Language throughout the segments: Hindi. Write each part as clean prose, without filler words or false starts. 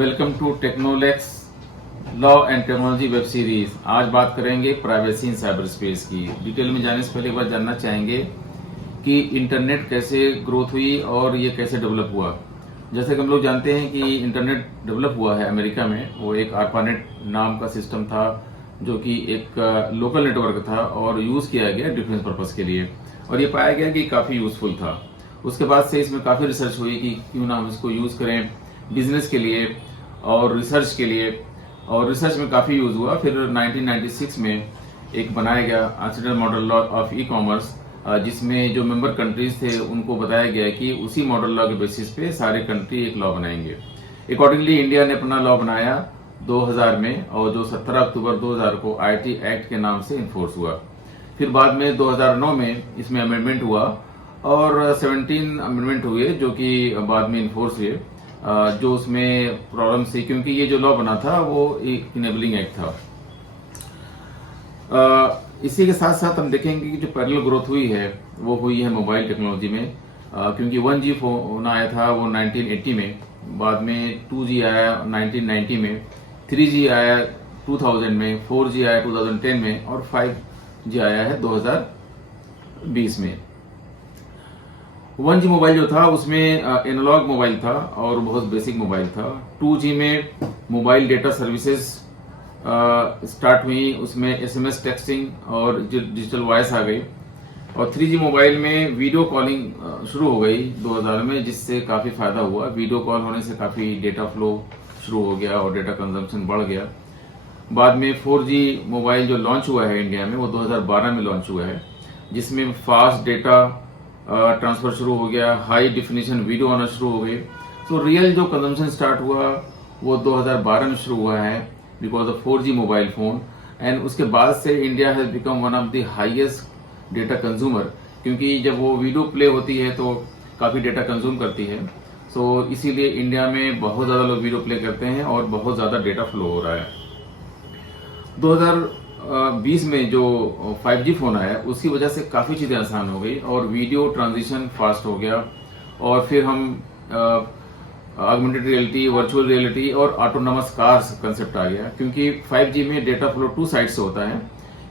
Welcome to Technolex law and technology web series. आज बात करेंगे प्राइवेसी इन साइबर स्पेस की। डिटेल में जाने से पहले एक बार जानना चाहेंगे कि इंटरनेट कैसे ग्रोथ हुई और ये कैसे डेवलप हुआ। जैसे कि हम लोग जानते हैं कि इंटरनेट डेवलप हुआ है अमेरिका में। वो एक आरपानेट नाम का सिस्टम था जो कि एक लोकल नेटवर्क था और यूज़ किया गया डिफेंस पर्पज़ के लिए, और ये पाया गया कि काफ़ी यूज़फुल था। उसके बाद से इसमें काफ़ी रिसर्च हुई कि क्यों ना हम इसको यूज़ करें बिजनेस के लिए और रिसर्च के लिए, और रिसर्च में काफ़ी यूज़ हुआ। फिर 1996 में एक बनाया गया article model law of e commerce, जिसमें जो मेंबर कंट्रीज थे उनको बताया गया कि उसी मॉडल लॉ के बेसिस पे सारे कंट्री एक लॉ बनाएंगे। अकॉर्डिंगली इंडिया ने अपना लॉ बनाया 2000 में, और जो 17 अक्टूबर 2000 को आईटी एक्ट के नाम से इन्फोर्स हुआ। फिर बाद में 2009 में इसमें अमेंडमेंट हुआ और 17 अमेंडमेंट हुए जो कि बाद में इन्फोर्स हुए। जो उसमें प्रॉब्लम थी क्योंकि ये जो लॉ बना था वो एक इनेबलिंग एक्ट था। इसी के साथ साथ हम देखेंगे कि जो पैरेलल ग्रोथ हुई है वो हुई है मोबाइल टेक्नोलॉजी में, क्योंकि 1G फोन आया था वो 1980 में, बाद में 2G आया 1990 में, 3G आया 2000 में, 4G आया 2010 में और 5G आया है 2020 में। 1G मोबाइल जो था उसमें एनालॉग मोबाइल था और बहुत बेसिक मोबाइल था। 2G में मोबाइल डेटा सर्विसेज स्टार्ट हुई, उसमें एसएमएस टेक्सटिंग और डिजिटल वॉइस आ गई। और 3G मोबाइल में वीडियो कॉलिंग शुरू हो गई 2000 में, जिससे काफ़ी फायदा हुआ। वीडियो कॉल होने से काफ़ी डेटा फ्लो शुरू हो गया और डेटा कंजम्पशन बढ़ गया। बाद में 4G मोबाइल जो लॉन्च हुआ है इंडिया में वो 2012 में लॉन्च हुआ है, जिसमें फास्ट डेटा ट्रांसफर शुरू हो गया, हाई डिफिनेशन वीडियो आना शुरू हो गई। तो रियल जो कंजम्पशन स्टार्ट हुआ वो 2012 में शुरू हुआ है because of 4G mobile phone. And उसके बाद से India has become one of the highest data consumer, क्योंकि जब वो वीडियो प्ले होती है तो काफ़ी डेटा कंज्यूम करती है। सो इसीलिए इंडिया में बहुत ज़्यादा लोग वीडियो प्ले करते हैं और बहुत ज़्यादा डेटा फ्लो हो रहा है। 2020 में जो 5G फोन आया उसकी वजह से काफ़ी चीज़ें आसान हो गई और वीडियो ट्रांजिशन फास्ट हो गया। और फिर हम ऑगमेंटेड रियलिटी, वर्चुअल रियलिटी और ऑटोनोमस कार्स कंसेप्ट आ गया, क्योंकि 5G में डेटा फ्लो 2 साइड से होता है,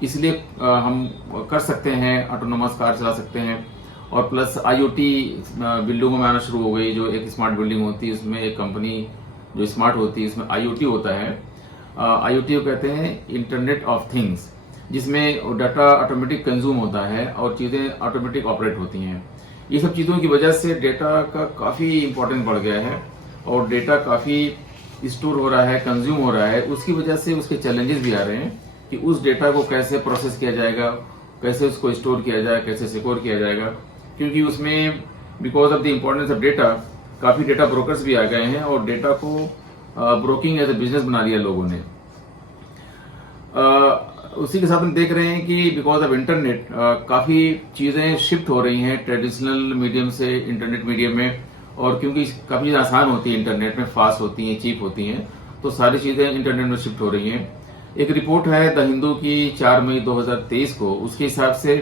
इसलिए हम कर सकते हैं, ऑटोनोमस कार चला सकते हैं। और प्लस IoT बिल्डिंगों में आना शुरू हो गई। जो एक स्मार्ट बिल्डिंग होती है उसमें एक कंपनी जो स्मार्ट होती है उसमें IoT होता है। IoT को कहते हैं इंटरनेट ऑफ थिंग्स, जिसमें डाटा ऑटोमेटिक कंज्यूम होता है और चीज़ें ऑटोमेटिक ऑपरेट होती हैं। ये सब चीज़ों की वजह से डेटा का काफ़ी इंपॉर्टेंस बढ़ गया है और डेटा काफ़ी स्टोर हो रहा है, कंज्यूम हो रहा है। उसकी वजह से उसके चैलेंजेस भी आ रहे हैं कि उस डेटा को कैसे प्रोसेस किया जाएगा, कैसे उसको स्टोर किया जाए, कैसे सिक्योर किया जाएगा, क्योंकि उसमें because of the importance of data काफ़ी डेटा ब्रोकर्स भी आ गए हैं और डेटा को ब्रोकिंग एज ए बिजनेस बना लिया लोगों ने। उसी के साथ हम देख रहे हैं कि बिकॉज ऑफ इंटरनेट काफ़ी चीज़ें शिफ्ट हो रही हैं ट्रेडिशनल मीडियम से इंटरनेट मीडियम में, और क्योंकि काफ़ी चीज़ें आसान होती हैं इंटरनेट में, फास्ट होती हैं, चीप होती हैं, तो सारी चीज़ें इंटरनेट में शिफ्ट हो रही हैं। एक रिपोर्ट है द हिंदू की 4 मई 2023 को, उसके हिसाब से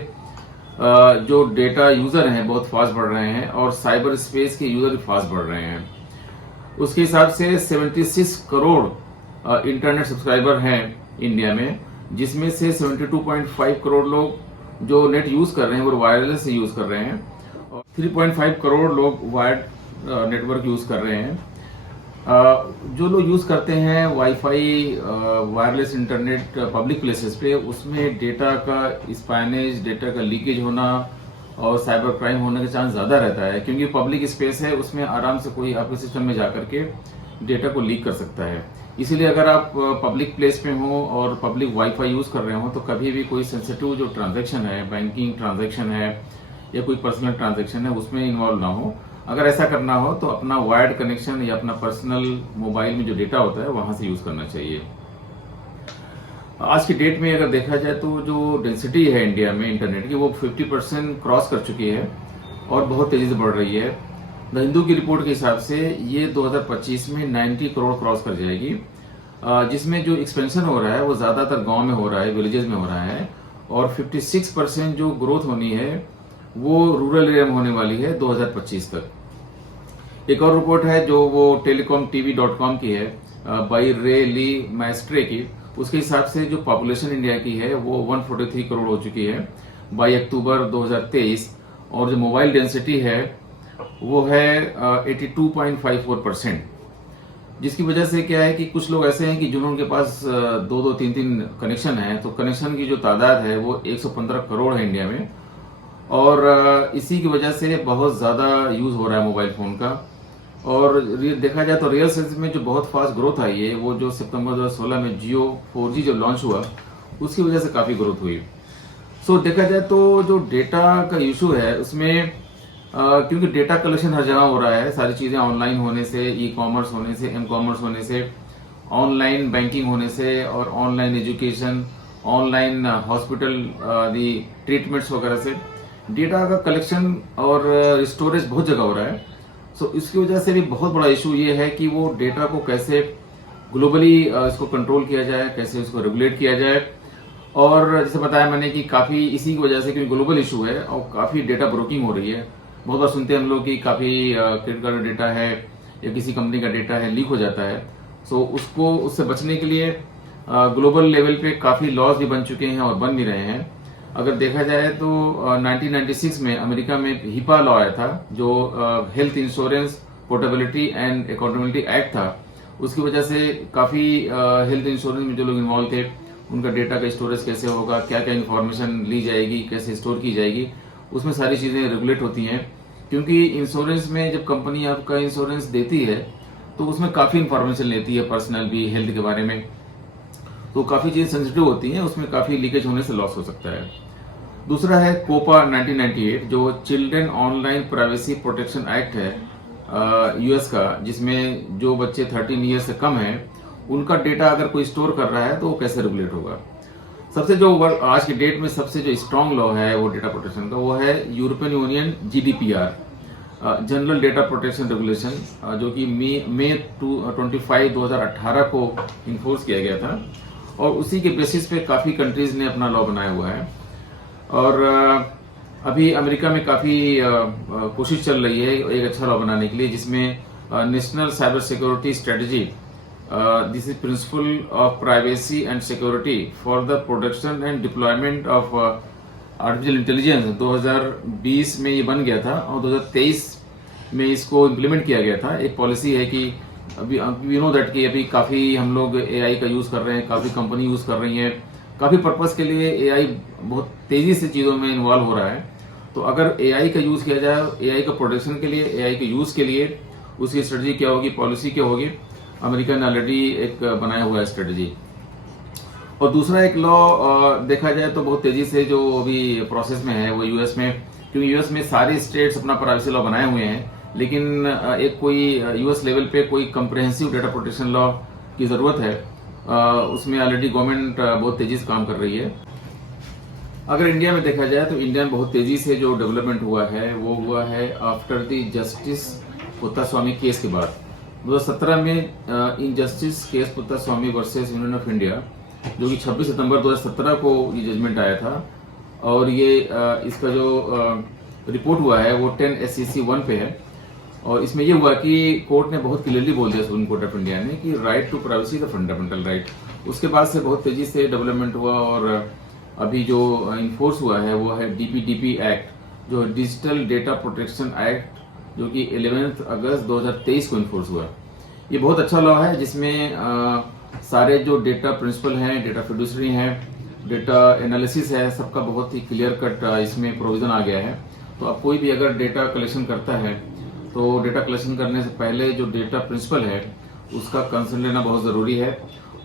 जो डेटा यूज़र हैं बहुत फास्ट बढ़ रहे हैं और साइबर स्पेस के यूज़र भी फास्ट बढ़ रहे हैं। उसके हिसाब से 76 करोड़ इंटरनेट सब्सक्राइबर हैं इंडिया में, जिसमें से 72.5 करोड़ लोग जो नेट यूज़ कर रहे हैं वो वायरलेस से यूज़ कर रहे हैं और 3.5 करोड़ लोग वायर्ड नेटवर्क यूज़ कर रहे हैं। जो लोग यूज़ करते हैं wifi wireless internet public places पे, उसमें डेटा का स्पाइनेज, डेटा का लीकेज होना और साइबर क्राइम होने का चांस ज़्यादा रहता है, क्योंकि पब्लिक स्पेस है, उसमें आराम से कोई आपके सिस्टम में जा करके डेटा को लीक कर सकता है। इसीलिए अगर आप पब्लिक प्लेस पे हो और पब्लिक वाईफाई यूज़ कर रहे हो तो कभी भी कोई सेंसिटिव जो ट्रांजैक्शन है, बैंकिंग ट्रांजैक्शन है या कोई पर्सनल ट्रांजैक्शन है, उसमें इन्वॉल्व ना हो। अगर ऐसा करना हो तो अपना वायर्ड कनेक्शन या अपना पर्सनल मोबाइल में जो डेटा होता है वहाँ से यूज़ करना चाहिए। आज की डेट में अगर देखा जाए तो जो डेंसिटी है इंडिया में इंटरनेट की वो 50% क्रॉस कर चुकी है और बहुत तेज़ी से बढ़ रही है। द हिंदू की रिपोर्ट के हिसाब से ये 2025 में 90 करोड़ क्रॉस कर जाएगी, जिसमें जो एक्सपेंशन हो रहा है वो ज़्यादातर गांव में हो रहा है, विलेजेस में हो रहा है, और 56% जो ग्रोथ होनी है वो रूरल एरिया में होने वाली है 2025 तक। एक और रिपोर्ट है जो वो telecomtv.com की है, बाई रे ली मैस्ट्रे की। उसके हिसाब से जो पॉपुलेशन इंडिया की है वो 143 करोड़ हो चुकी है बाई अक्टूबर 2023, और जो मोबाइल डेंसिटी है वो है 82.54%। जिसकी वजह से क्या है कि कुछ लोग ऐसे हैं कि जिन्होंने के पास दो दो तीन तीन कनेक्शन है, तो कनेक्शन की जो तादाद है वो 115 करोड़ है इंडिया में, और इसी की वजह से बहुत ज़्यादा यूज़ हो रहा है मोबाइल फ़ोन का। और देखा जाए तो रियल सेंस में जो बहुत फास्ट ग्रोथ आई है वो जो सितंबर 2016 में जियो 4G जो लॉन्च हुआ उसकी वजह से काफ़ी ग्रोथ हुई। सो देखा जाए तो जो डेटा का इशू है उसमें क्योंकि डेटा कलेक्शन हर जगह हो रहा है, सारी चीज़ें ऑनलाइन होने से, ई कॉमर्स होने से, एम कॉमर्स होने से, ऑनलाइन बैंकिंग होने से, और ऑनलाइन एजुकेशन, ऑनलाइन हॉस्पिटल दी ट्रीटमेंट्स वगैरह से डेटा का कलेक्शन और स्टोरेज बहुत जगह हो रहा है। सो इसकी वजह से भी बहुत बड़ा इशू ये है कि वो डेटा को कैसे ग्लोबली इसको कंट्रोल किया जाए, कैसे इसको रेगुलेट किया जाए। और जैसे बताया मैंने कि काफ़ी इसी की वजह से, क्योंकि ग्लोबल इशू है और काफ़ी डेटा ब्रोकिंग हो रही है। बहुत बार सुनते हैं हम लोग कि काफ़ी क्रेडिट कार्ड डेटा है या किसी कंपनी का डेटा है लीक हो जाता है। सो उससे बचने के लिए ग्लोबल लेवल पे काफ़ी लॉज भी बन चुके हैं और बन भी रहे हैं। अगर देखा जाए तो 1996 में अमेरिका में हिपा लॉ आया था, जो health insurance portability and accountability act था। उसकी वजह से काफ़ी हेल्थ इंश्योरेंस में जो लोग इन्वॉल्व थे उनका डेटा का स्टोरेज कैसे होगा, क्या क्या इन्फॉर्मेशन ली जाएगी, कैसे स्टोर की जाएगी, उसमें सारी चीज़ें रेगुलेट होती हैं। क्योंकि इंश्योरेंस में जब कंपनी आपका इंश्योरेंस देती है तो उसमें काफ़ी इन्फॉर्मेशन लेती है पर्सनल भी, हेल्थ के बारे में, तो काफ़ी चीज़ें सेंसिटिव होती हैं, उसमें काफ़ी लीकेज होने से लॉस हो सकता है। दूसरा है कोपा 1998, जो children online privacy protection act है यूएस का, जिसमें जो बच्चे 13 ईयर से कम हैं उनका डेटा अगर कोई स्टोर कर रहा है तो वो कैसे रेगुलेट होगा। सबसे जो आज के डेट में सबसे जो स्ट्रांग लॉ है वो डेटा प्रोटेक्शन का, वो है European union GDPR, general data protection regulation, जो कि मई 25 2018 को इन्फोर्स किया गया था, और उसी के बेसिस पे काफ़ी कंट्रीज ने अपना लॉ बनाया हुआ है। और अभी अमेरिका में काफ़ी कोशिश चल रही है एक अच्छा लॉ बनाने के लिए, जिसमें national cyber security strategy, this is principle of privacy and security for the production and deployment of artificial intelligence 2020 में ये बन गया था, और 2023 में इसको इम्प्लीमेंट किया गया था। एक पॉलिसी है कि अभी यू नो दैट कि अभी काफ़ी हम लोग AI का यूज़ कर रहे हैं, काफ़ी कंपनी यूज़ कर रही हैं, काफ़ी पर्पस के लिए AI बहुत तेज़ी से चीज़ों में इन्वॉल्व हो रहा है। तो अगर AI का यूज़ किया जाए, AI का प्रोटेक्शन के लिए, AI के यूज़ के लिए उसकी स्ट्रेटजी क्या होगी, पॉलिसी क्या होगी, अमेरिका ने ऑलरेडी एक बनाया हुआ है स्ट्रेटजी। और दूसरा एक लॉ देखा जाए तो बहुत तेज़ी से जो अभी प्रोसेस में है वो यूएस में, क्योंकि यूएस में सारे स्टेट्स अपना प्राइवेसी लॉ बनाए हुए हैं, लेकिन एक कोई यूएस लेवल पे कोई कंप्रिहेंसिव डेटा प्रोटेक्शन लॉ की ज़रूरत है। उसमें ऑलरेडी गवर्नमेंट बहुत तेज़ी से काम कर रही है। अगर इंडिया में देखा जाए तो इंडिया में बहुत तेज़ी से जो डेवलपमेंट हुआ है वो हुआ है after the justice Puttaswamy case के बाद। 2017 में injustice case Puttaswamy versus union of India, जो कि 26 सितंबर 2017 को ये जजमेंट आया था, और ये इसका जो रिपोर्ट हुआ है वो 10 SCC 1 पे है। और इसमें ये हुआ कि कोर्ट ने बहुत क्लियरली बोल दिया, सुप्रीम कोर्ट ऑफ इंडिया ने, कि right to privacy the fundamental right. उसके बाद से बहुत तेजी से डेवलपमेंट हुआ, और अभी जो इन्फोर्स हुआ है वो है DPDP एक्ट, जो डिजिटल डेटा प्रोटेक्शन एक्ट, जो कि 11 अगस्त 2023 को इन्फोर्स हुआ। ये बहुत अच्छा लॉ है, जिसमें सारे जो डेटा प्रिंसिपल हैं, डेटा फिडुसरी हैं, डेटा एनालिसिस है, सबका बहुत ही क्लियर कट इसमें प्रोविजन आ गया है। तो अब कोई भी अगर डेटा कलेक्शन करता है तो डेटा कलेक्शन करने से पहले जो डेटा प्रिंसिपल है उसका कंसर्न लेना बहुत ज़रूरी है।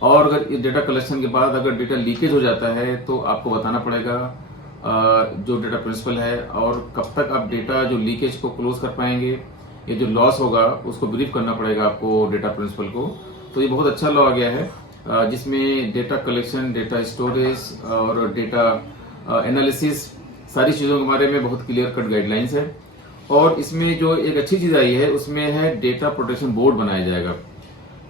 और अगर डेटा कलेक्शन के बाद अगर डेटा लीकेज हो जाता है तो आपको बताना पड़ेगा जो डेटा प्रिंसिपल है, और कब तक आप डेटा जो लीकेज को क्लोज कर पाएंगे, ये जो लॉस होगा उसको ब्रीफ करना पड़ेगा आपको डेटा प्रिंसिपल को। तो ये बहुत अच्छा लॉ आ गया है, जिसमें डेटा कलेक्शन, डेटा स्टोरेज और डेटा एनालिसिस, सारी चीज़ों के बारे में बहुत क्लियर कट गाइडलाइंस है। और इसमें जो एक अच्छी चीज़ आई है उसमें है डेटा प्रोटेक्शन बोर्ड बनाया जाएगा।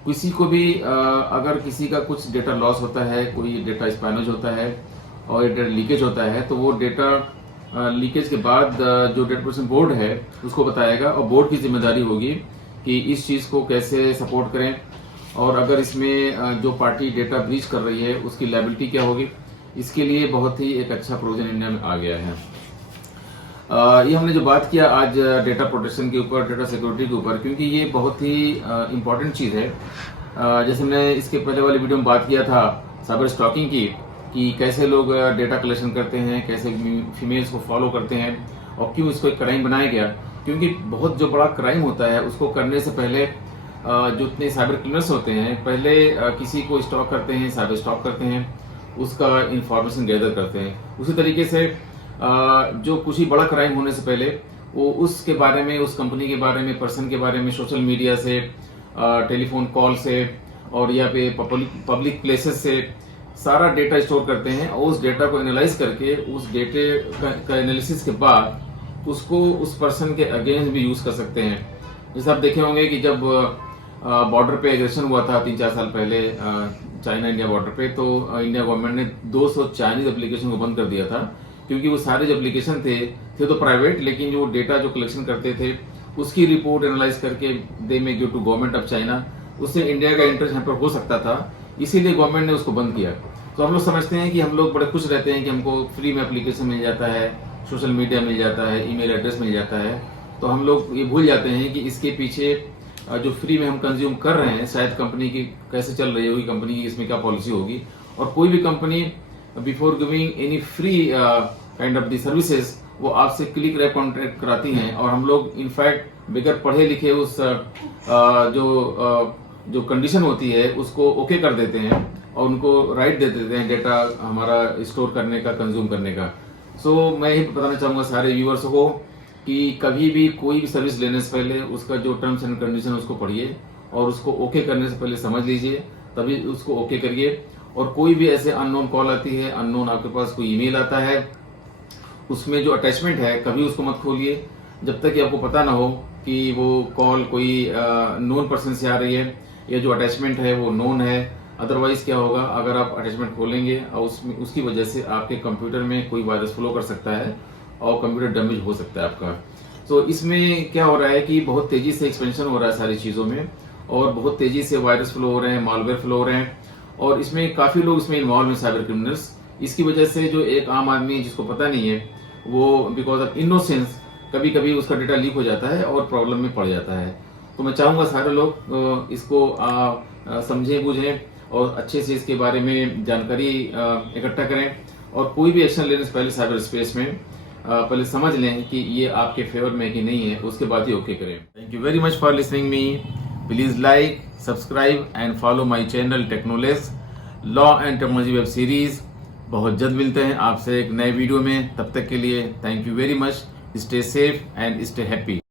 किसी को भी अगर किसी का कुछ डेटा लॉस होता है, कोई डेटा स्पैनेज होता है और डेटा लीकेज होता है, तो वो डेटा लीकेज के बाद जो डेटा प्रोटेक्शन बोर्ड है उसको बताएगा, और बोर्ड की जिम्मेदारी होगी कि इस चीज़ को कैसे सपोर्ट करें, और अगर इसमें जो पार्टी डेटा ब्रीच कर रही है उसकी लायबिलिटी क्या होगी। इसके लिए बहुत ही एक अच्छा प्रोविजन इंडिया में आ गया है। ये हमने जो बात किया आज डेटा प्रोटेक्शन के ऊपर, डेटा सिक्योरिटी के ऊपर, क्योंकि ये बहुत ही इम्पॉर्टेंट चीज़ है। जैसे हमने इसके पहले वाले वीडियो में बात किया था साइबर स्टॉकिंग की, कि कैसे लोग डेटा कलेक्शन करते हैं, कैसे फीमेल्स को फॉलो करते हैं, और क्यों इसको एक क्राइम बनाया गया। क्योंकि बहुत जो बड़ा क्राइम होता है उसको करने से पहले जो इतने साइबर क्रिमिनल्स होते हैं, पहले किसी को स्टॉक करते हैं, साइबर स्टॉक करते हैं, उसका इंफॉर्मेशन गैदर करते हैं। उसी तरीके से जो कुछ ही बड़ा क्राइम होने से पहले वो उसके बारे में, उस कंपनी के बारे में, पर्सन के बारे में सोशल मीडिया से, टेलीफोन कॉल से, और या पे पब्लिक प्लेसेस से सारा डेटा स्टोर करते हैं, और उस डेटा को एनालाइज करके उस डेटे का एनालिसिस के बाद उसको उस पर्सन के अगेंस्ट भी यूज कर सकते हैं। जैसे आप देखे होंगे कि जब बॉर्डर पे एग्रेशन हुआ था 3-4 साल पहले चाइना इंडिया बॉर्डर पे, तो इंडिया गवर्नमेंट ने 200 चाइनीज एप्लीकेशन को बंद कर दिया था, क्योंकि वो सारे जो एप्लीकेशन थे तो प्राइवेट, लेकिन जो डेटा जो कलेक्शन करते थे उसकी रिपोर्ट एनालाइज करके they may give to government of China, उससे इंडिया का इंटरेस्ट यहाँ पर हो सकता था, इसीलिए गवर्नमेंट ने उसको बंद किया। तो हम लोग समझते हैं कि हम लोग बड़े खुश रहते हैं कि हमको फ्री में एप्लीकेशन मिल जाता है, सोशल मीडिया मिल जाता है, ईमेल एड्रेस मिल जाता है, तो हम लोग ये भूल जाते हैं कि इसके पीछे जो फ्री में हम कंज्यूम कर रहे हैं, शायद कंपनी की कैसे चल रही होगी, कंपनी की इसमें क्या पॉलिसी होगी। और कोई भी company before giving any free kind of the services, वो आपसे क्लिक रैप कॉन्ट्रैक्ट कराती हैं, और हम लोग इनफैक्ट बगैर पढ़े लिखे उस जो कंडीशन होती है उसको ओके कर देते हैं, और उनको राइट दे देते हैं डेटा हमारा स्टोर करने का, कंज्यूम करने का। सो मैं यही बताना चाहूँगा सारे व्यूअर्स को कि कभी भी कोई भी सर्विस लेने से पहले उसका जो टर्म्स एंड कंडीशन उसको पढ़िए, और उसको ओके करने से पहले समझ लीजिए, तभी उसको ओके करिए। और कोई भी ऐसे अननोन कॉल आती है, अननोन आपके पास कोई ईमेल आता है, उसमें जो अटैचमेंट है कभी उसको मत खोलिए जब तक कि आपको पता ना हो कि वो कॉल कोई नोन पर्सन से आ रही है, या जो अटैचमेंट है वो नोन है। अदरवाइज क्या होगा, अगर आप अटैचमेंट खोलेंगे और उसमें उसकी वजह से आपके कंप्यूटर में कोई वायरस फ्लो कर सकता है और कंप्यूटर डैमेज हो सकता है आपका। तो इसमें क्या हो रहा है कि बहुत तेजी से एक्सपेंशन हो रहा है सारी चीज़ों में, और बहुत तेजी से वायरस फ्लो हो रहे हैं, मालवेयर फ्लो हो रहे हैं, और इसमें काफ़ी लोग इसमें इन्वॉल्व हैं, साइबर क्रिमिनल्स। इसकी वजह से जो एक आम आदमी जिसको पता नहीं है, वो बिकॉज ऑफ इनोसेंस कभी कभी उसका डेटा लीक हो जाता है और प्रॉब्लम में पड़ जाता है। तो मैं चाहूँगा सारे लोग इसको समझें, बूझें, और अच्छे से इसके बारे में जानकारी इकट्ठा करें, और कोई भी एक्शन लेने से पहले साइबर स्पेस में पहले समझ लें कि ये आपके फेवर में कि नहीं है, उसके बाद ही ओके करें। Thank you very much for listening me. Please like, subscribe and follow my channel Technolex law and technology web series. बहुत जल्द मिलते हैं आपसे एक नए वीडियो में, तब तक के लिए thank you very much. Stay safe and stay happy.